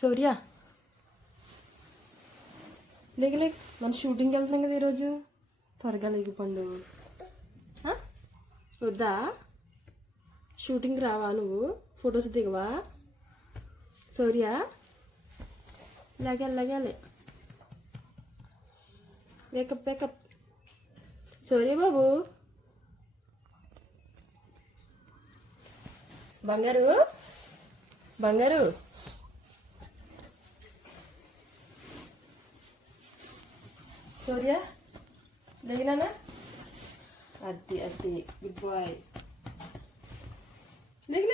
శౌర్య లేక లేక మన షూటింగ్కి వెళ్తున్నాం కదా ఈరోజు. త్వరగా లేక పండు. వద్దా? షూటింగ్కి రావా నువ్వు? ఫొటోస్ దిగవా? శౌర్య లాగాలి వేకప్ శౌర్య బాబు. బంగారు బంగారు శౌర్య లేగినానా? అది గుడ్ బాయ్. లేక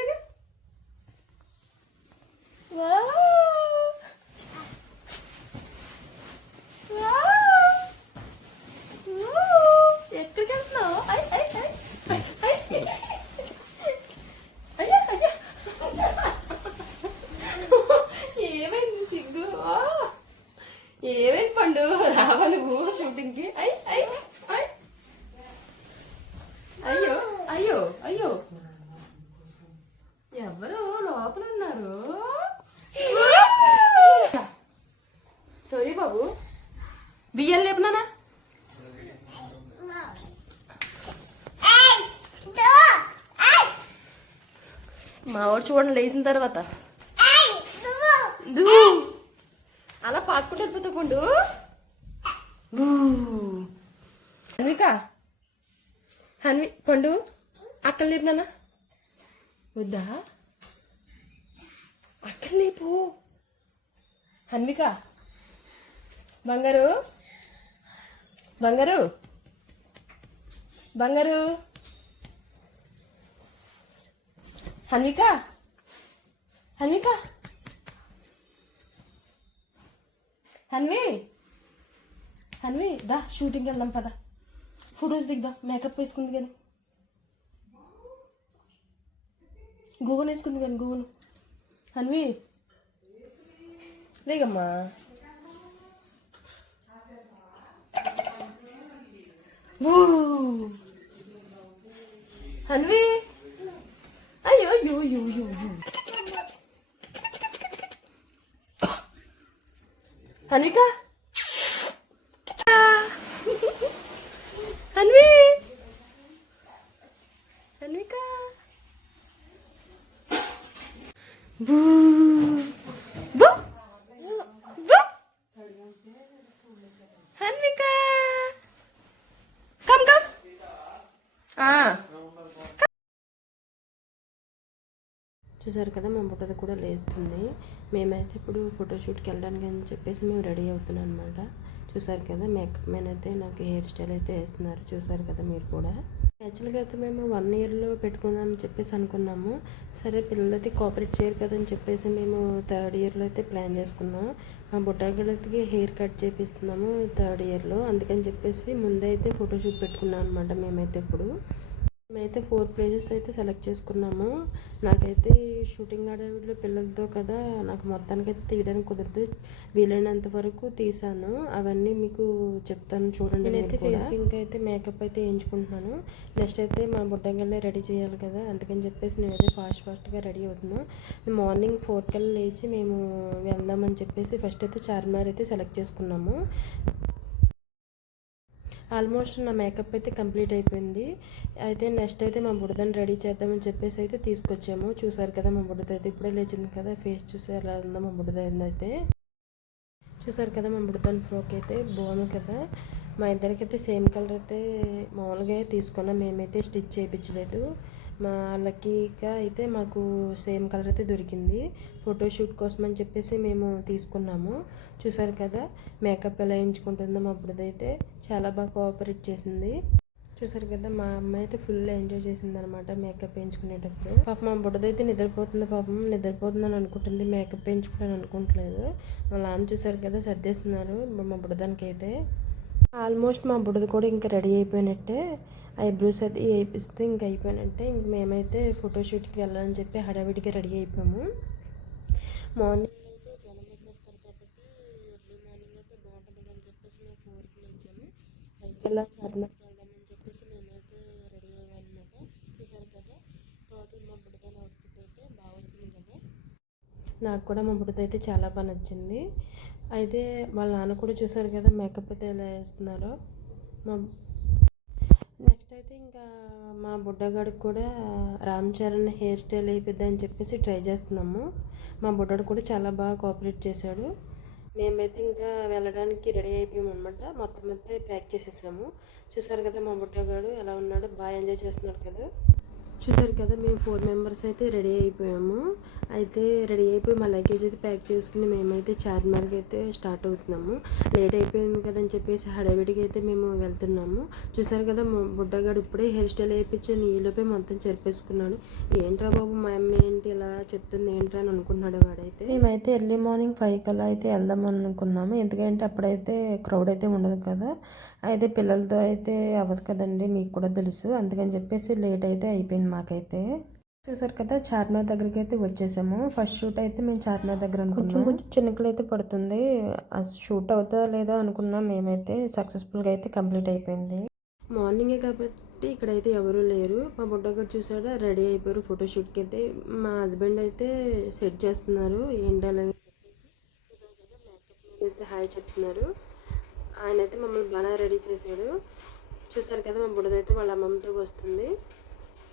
ఎక్కడికి వెళ్తున్నావు? ఏమైంది సిగ్గు? ఏమైంది పండు? రావా నువ్వు షూటింగ్కి? అయ్యో అయ్యో అయ్యో ఎవరు లోపల ఉన్నారు? సారీ బాబు, బియ్యం లేపునానా? మా వాడు చూడండి లేచిన తర్వాత అలా పాక్కుంటూ వెళ్ళిపోతాకుండు. హన్వి పండు అక్కడ లేపునానా? వద్దా? అక్కడ లేపు. హన్విక బంగారు బంగారు బంగారు హన్విక హన్విక హన్వి హన్వి దా షూటింగ్కి వెళ్దాం పదా. ఫొటోస్ దిగుదా. మేకప్ వేసుకుంది కానీ గోవను వేసుకుంది కానీ గోవను. హన్వి లేగమ్మా. హన్వి అయ్యో యూ యూ యూ యూ హన్విక హన్వి హన్విక బూ బూ బూ హన్విక కమ్ చూసారు కదా మా బుట్టది కూడా లేస్తుంది. మేమైతే ఇప్పుడు ఫోటోషూట్కి వెళ్ళడానికి అని చెప్పేసి మేము రెడీ అవుతున్నాం అనమాట. చూసారు కదా మేకప్ మ్యాన్ అయితే నాకు హెయిర్ స్టైల్ అయితే వేస్తున్నారు. చూసారు కదా మీరు కూడా. యాక్చువల్గా అయితే మేము 1 ఇయర్లో పెట్టుకుందామని చెప్పేసి అనుకున్నాము. సరే పిల్లలైతే కోఆపరేట్ చేయరు కదని చెప్పేసి మేము 3rd ఇయర్లో అయితే ప్లాన్ చేసుకున్నాము. మా బుట్టాగిళ్ళకి హెయిర్ కట్ చేపిస్తున్నాము 3rd ఇయర్లో. అందుకని చెప్పేసి ముందే అయితే ఫోటోషూట్ పెట్టుకున్నాం అనమాట. మేమైతే 4 ప్లేసెస్ అయితే సెలెక్ట్ చేసుకున్నాము. నాకైతే షూటింగ్ ఆడేవిలో పిల్లలతో కదా నాకు మొత్తానికి అయితే తీయడానికి కుదరదు. వీలైనంత వరకు తీసాను. అవన్నీ మీకు చెప్తాను చూడండి. నేనైతే ఫేస్కి ఇంకా అయితే మేకప్ అయితే వేయించుకుంటున్నాను. నెక్స్ట్ అయితే మా బుడ్డంగల్ని రెడీ చేయాలి కదా, అందుకని చెప్పేసి నేనైతే ఫాస్ట్గా రెడీ అవుతున్నాను. మార్నింగ్ 4 కల్లా లేచి మేము వెళ్దామని చెప్పేసి ఫస్ట్ అయితే చార్మినార్ అయితే సెలెక్ట్ చేసుకున్నాము. ఆల్మోస్ట్ నా మేకప్ అయితే కంప్లీట్ అయిపోయింది. అయితే నెక్స్ట్ అయితే మా బుడదని రెడీ చేద్దామని చెప్పేసి అయితే తీసుకొచ్చాము. చూసారు కదా మా బుడద అయితే ఇప్పుడే లేచింది కదా. ఫేస్ చూసి ఎలా ఉందో మా బుడద అయితే. చూసారు కదా మా బుడదని ఫ్రాక్ అయితే బాగుంది కదా. మా ఇద్దరికైతే సేమ్ కలర్ అయితే మామూలుగా తీసుకున్నాం. మేమైతే స్టిచ్ చేయించలేదు. మా లక్కీగా అయితే మాకు సేమ్ కలర్ అయితే దొరికింది. ఫోటోషూట్ కోసం అని చెప్పేసి మేము తీసుకున్నాము. చూసారు కదా మేకప్ ఎలా వేయించుకుంటుందో మా బుడదైతే చాలా బాగా కోఆపరేట్ చేసింది. చూసారు కదా మా అమ్మాయి అయితే ఫుల్ ఎంజాయ్ చేసింది అనమాట మేకప్ వేయించుకునేటప్పుడు. పాపం మా బుడదైతే నిద్రపోతుంది. పాపం నిద్రపోతుందని అనుకుంటుంది, మేకప్ వేయించుకుంటాను అనుకుంటలేదు. వాళ్ళ నాన్న చూసారు కదా సర్దేస్తున్నారు మా బుడదానికి అయితే. ఆల్మోస్ట్ మా బుడది కూడా ఇంకా రెడీ అయిపోయినట్టే. ఐబ్రోస్ అది వేయిస్తే ఇంక అయిపోయినట్టే. ఇంక మేమైతే ఫోటోషూట్కి వెళ్ళాలని చెప్పి హడావిడిగా రెడీ అయిపోయాము. మార్నింగ్ అయితే జనం వచ్చేస్తారు కాబట్టి ఎర్లీ మార్నింగ్ అయితే బాగుంటుంది అని చెప్పేసి మేము 4కి లేచాము. 5కల్లా చార్మినార్కి వెళ్దామని చెప్పేసి మేమైతే రెడీ అయ్యామన్నమాట. చూసారు కదా టోటల్ మా బుడదాని అవుట్ఫిట్ అయితే బాగా వచ్చింది కదా. నాకు కూడా మా బుడ్డది అయితే చాలా బాగా నచ్చింది. అయితే వాళ్ళ నాన్న కూడా చూసారు కదా మేకప్ అయితే ఎలా వేస్తున్నారో. మా నెక్స్ట్ అయితే ఇంకా మా బుడ్డగాడికి కూడా రామ్ చరణ్ హెయిర్ స్టైల్ అయిపోద్దని చెప్పేసి ట్రై చేస్తున్నాము. మా బుడ్డడు కూడా చాలా బాగా కోఆపరేట్ చేశాడు. మేమైతే ఇంకా వెళ్ళడానికి రెడీ అయిపోయాము అనమాట. మొత్తం అయితే ప్యాక్ చేసేసాము. చూసారు కదా మా బుడ్డగాడు ఎలా ఉన్నాడు, బాగా ఎంజాయ్ చేస్తున్నాడు కదా. చూసారు కదా మేము 4 మెంబర్స్ అయితే రెడీ అయిపోయాము. అయితే రెడీ అయిపోయి మా లగేజ్ అయితే ప్యాక్ చేసుకుని మేమైతే చార్మినార్కి అయితే స్టార్ట్ అవుతున్నాము. లేట్ అయిపోయింది కదని చెప్పేసి హడావిడిగా అయితే మేము వెళ్తున్నాము. చూసారు కదా బుడ్డగాడు ఇప్పుడే హెయిర్ స్టైల్ వేయించి నీళ్ళపై మొత్తం చెరిపేసుకున్నాడు. ఏంట్రా బాబు మా అమ్మ ఏంటి ఇలా చెప్తుంది ఏంట్రా అని అనుకున్నాడు వాడైతే. మేమైతే ఎర్లీ మార్నింగ్ 5 కల్లా అయితే వెళ్దాం అనుకున్నాము. ఎందుకంటే అప్పుడైతే క్రౌడ్ అయితే ఉండదు కదా. అయితే పిల్లలతో అయితే అవ్వదు కదండి, మీకు కూడా తెలుసు. అందుకని చెప్పేసి లేట్ అయితే అయిపోయింది మాకైతే. చూసారు కదా చార్మినార్ దగ్గరికి అయితే వచ్చేసాము. ఫస్ట్ షూట్ అయితే మేము చార్మినార్ దగ్గర అనుకున్నాం. కొంచెం చినుకులు అయితే పడుతుంది. షూట్ అవుతుందా లేదా అనుకున్నాం. మేమైతే సక్సెస్ఫుల్గా అయితే కంప్లీట్ అయిపోయింది. మార్నింగే కాబట్టి ఇక్కడైతే ఎవరూ లేరు. మా బుడ్డగారు చూసాడా రెడీ అయిపోయారు ఫోటోషూట్కి అయితే. మా హస్బెండ్ అయితే సెట్ చేస్తున్నారు ఏంటని అయితే హాయ్ చెప్తున్నారు. ఆయన అయితే మమ్మల్ని బాగా రెడీ చేశాడు. చూసారు కదా మా బుడ్డదైతే వాళ్ళ అమ్మమ్మతో వస్తుంది.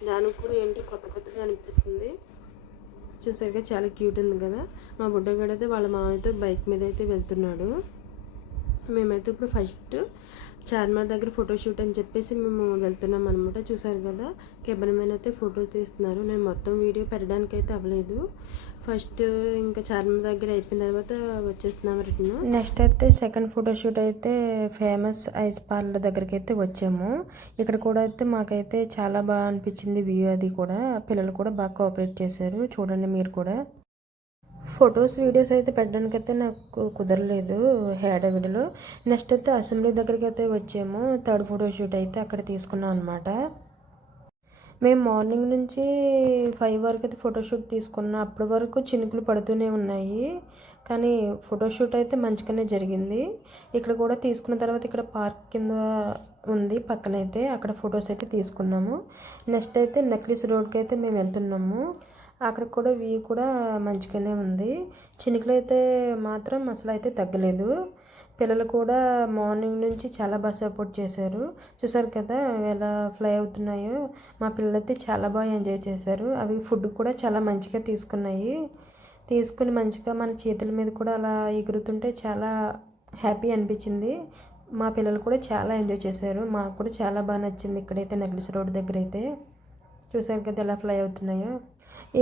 దానికి కూడా ఏంటో కొత్తగా అనిపిస్తుంది. చూసారుగా చాలా క్యూట్ ఉంది కదా. మా బుడ్డగాడైతే వాళ్ళ మామయ్యతో బైక్ మీద అయితే వెళ్తున్నాడు. మేమైతే ఇప్పుడు ఫస్ట్ చార్మినార్ దగ్గర ఫోటోషూట్ అని చెప్పేసి మేము వెళ్తున్నాం అనమాట. చూసారు కదా కెమెరామెన్ అయితే ఫోటో తీస్తున్నారు. నేను మొత్తం వీడియో పెట్టడానికి అయితే అవ్వలేదు. ఫస్ట్ ఇంకా చార్మినార్ దగ్గర అయిపోయిన తర్వాత వచ్చేస్తున్నాం రిటర్న్. నెక్స్ట్ అయితే సెకండ్ ఫోటోషూట్ అయితే ఫేమస్ ఐస్ పార్లర్ దగ్గరికి అయితే వచ్చాము. ఇక్కడ కూడా అయితే మాకైతే చాలా బాగా అనిపించింది వ్యూ. అది కూడా పిల్లలు కూడా బాగా కోఆపరేట్ చేశారు. చూడండి మీరు కూడా. ఫొటోస్ వీడియోస్ అయితే పెట్టడానికి అయితే నాకు కుదరలేదు హడావిడిలో. నెక్స్ట్ అయితే అసెంబ్లీ దగ్గరికి అయితే వచ్చాము. థర్డ్ ఫోటోషూట్ అయితే అక్కడ తీసుకున్నాం అనమాట. మేము మార్నింగ్ నుంచి 5 వరకు అయితే ఫోటోషూట్ తీసుకున్నాం. అప్పటి వరకు చినుకులు పడుతూనే ఉన్నాయి, కానీ ఫోటోషూట్ అయితే మంచిగానే జరిగింది. ఇక్కడ కూడా తీసుకున్న తర్వాత ఇక్కడ పార్క్ కింద ఉంది పక్కనైతే, అక్కడ ఫొటోస్ అయితే తీసుకున్నాము. నెక్స్ట్ అయితే నెక్లెస్ రోడ్కి అయితే మేము వెళ్తున్నాము. అక్కడ కూడా వ్యూ కూడా మంచిగానే ఉంది. చినుకులు అయితే మాత్రం అసలు అయితే తగ్గలేదు. పిల్లలు కూడా మార్నింగ్ నుంచి చాలా బాగా సపోర్ట్ చేశారు. చూసారు కదా ఎలా ఫ్లై అవుతున్నాయో. మా పిల్లలు అయితే చాలా బాగా ఎంజాయ్ చేశారు. అవి ఫుడ్ కూడా చాలా మంచిగా తీసుకుని మంచిగా మన చేతుల మీద కూడా అలా ఎగురుతుంటే చాలా హ్యాపీ అనిపించింది. మా పిల్లలు కూడా చాలా ఎంజాయ్ చేశారు. మాకు కూడా చాలా బాగా నచ్చింది. ఇక్కడైతే నెక్లెస్ రోడ్ దగ్గర అయితే చూసారు కదా ఎలా ఫ్లై అవుతున్నాయో.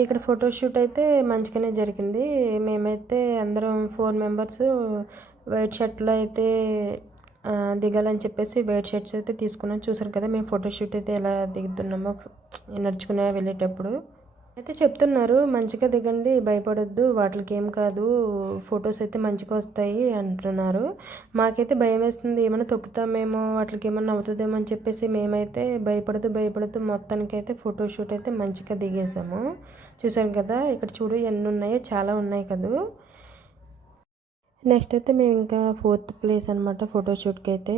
ఇక్కడ ఫోటోషూట్ అయితే మంచిగానే జరిగింది. మేమైతే అందరం 4 మెంబర్స్ వైట్ షర్ట్లో అయితే దిగాలని చెప్పేసి వైట్ షర్ట్స్ అయితే తీసుకున్నాం. చూసారు కదా మేము ఫోటోషూట్ అయితే ఎలా దిగుతున్నామో నడుచుకునే వెళ్ళేటప్పుడు. అయితే చెప్తున్నారు మంచిగా దిగండి, భయపడొద్దు, వాటికి ఏం కాదు, ఫొటోస్ అయితే మంచిగా వస్తాయి అంటున్నారు. మాకైతే భయం వేస్తుంది, ఏమైనా తొక్కుతామేమో, వాటికి ఏమన్నా అవుతుందేమో అని చెప్పేసి మేమైతే భయపడుతూ మొత్తానికైతే ఫోటోషూట్ అయితే మంచిగా దిగేసాము. చూసాం కదా ఇక్కడ చూడు ఎన్ని ఉన్నాయో, చాలా ఉన్నాయి కదా. నెక్స్ట్ అయితే మేము ఇంకా 4th ప్లేస్ అనమాట ఫోటోషూట్కి అయితే.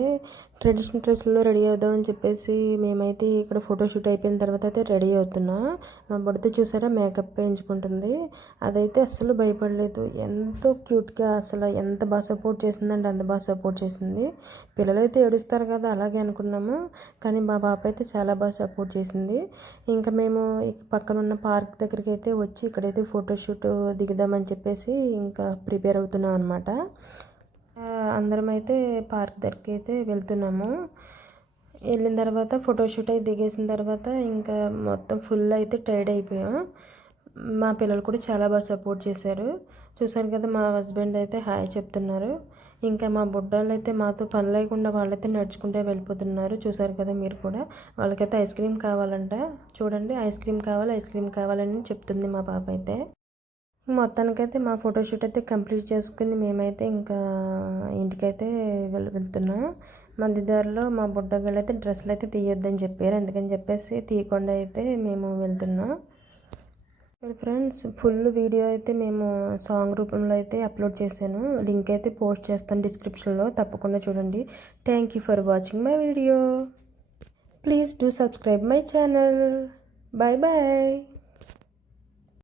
ట్రెడిషనల్ డ్రెస్లో రెడీ అవుదామని చెప్పేసి మేమైతే ఇక్కడ ఫోటోషూట్ అయిపోయిన తర్వాత అయితే రెడీ అవుతున్నా. మా బుడత చూసారా మేకప్ వేయించుకుంటుంది. అదైతే అస్సలు భయపడలేదు, ఎంతో క్యూట్గా అసలు ఎంత బాగా సపోర్ట్ చేసిందంటే అంత బాగా సపోర్ట్ చేసింది. పిల్లలైతే ఏడుస్తారు కదా అలాగే అనుకున్నాము, కానీ మా పాప అయితే చాలా బాగా సపోర్ట్ చేసింది. ఇంకా మేము పక్కన ఉన్న పార్క్ దగ్గరికి అయితే వచ్చి ఇక్కడైతే ఫోటోషూట్ దిగుదామని చెప్పేసి ఇంకా ప్రిపేర్ అవుతున్నాం అనమాట. అందరం అయితే పార్క్ దగ్గరికి అయితే వెళ్తున్నాము. వెళ్ళిన తర్వాత ఫోటోషూట్ అయితే దిగేసిన తర్వాత ఇంకా మొత్తం ఫుల్ అయితే టైర్డ్ అయిపోయాం. మా పిల్లలు కూడా చాలా బాగా సపోర్ట్ చేశారు. చూసారు కదా మా హస్బెండ్ అయితే హాయ్ చెప్తున్నారు. ఇంకా మా బుడ్డలు అయితే మాతో పని లేకుండా వాళ్ళైతే నడుచుకుంటే వెళ్ళిపోతున్నారు. చూసారు కదా మీరు కూడా. వాళ్ళకైతే ఐస్ క్రీమ్ కావాలంట. చూడండి ఐస్ క్రీమ్ కావాలని చెప్తుంది మా పాప అయితే. మొత్తానికైతే మా ఫోటోషూట్ అయితే కంప్లీట్ చేసుకుని మేమైతే ఇంకా ఇంటికైతే వెళ్తున్నాం. మధ్య దారిలో మా బుడ్డగాళ్ళు అయితే డ్రెస్సులు అయితే తీయొద్దని చెప్పారు, అందుకని చెప్పేసి తీయకుండా అయితే మేము వెళ్తున్నాం. ఫ్రెండ్స్ ఫుల్ వీడియో అయితే మేము సాంగ్ రూపంలో అయితే అప్లోడ్ చేశాను. లింక్ అయితే పోస్ట్ చేస్తాను డిస్క్రిప్షన్లో, తప్పకుండా చూడండి. Thank you for watching my video. Please do subscribe my channel. Bye bye.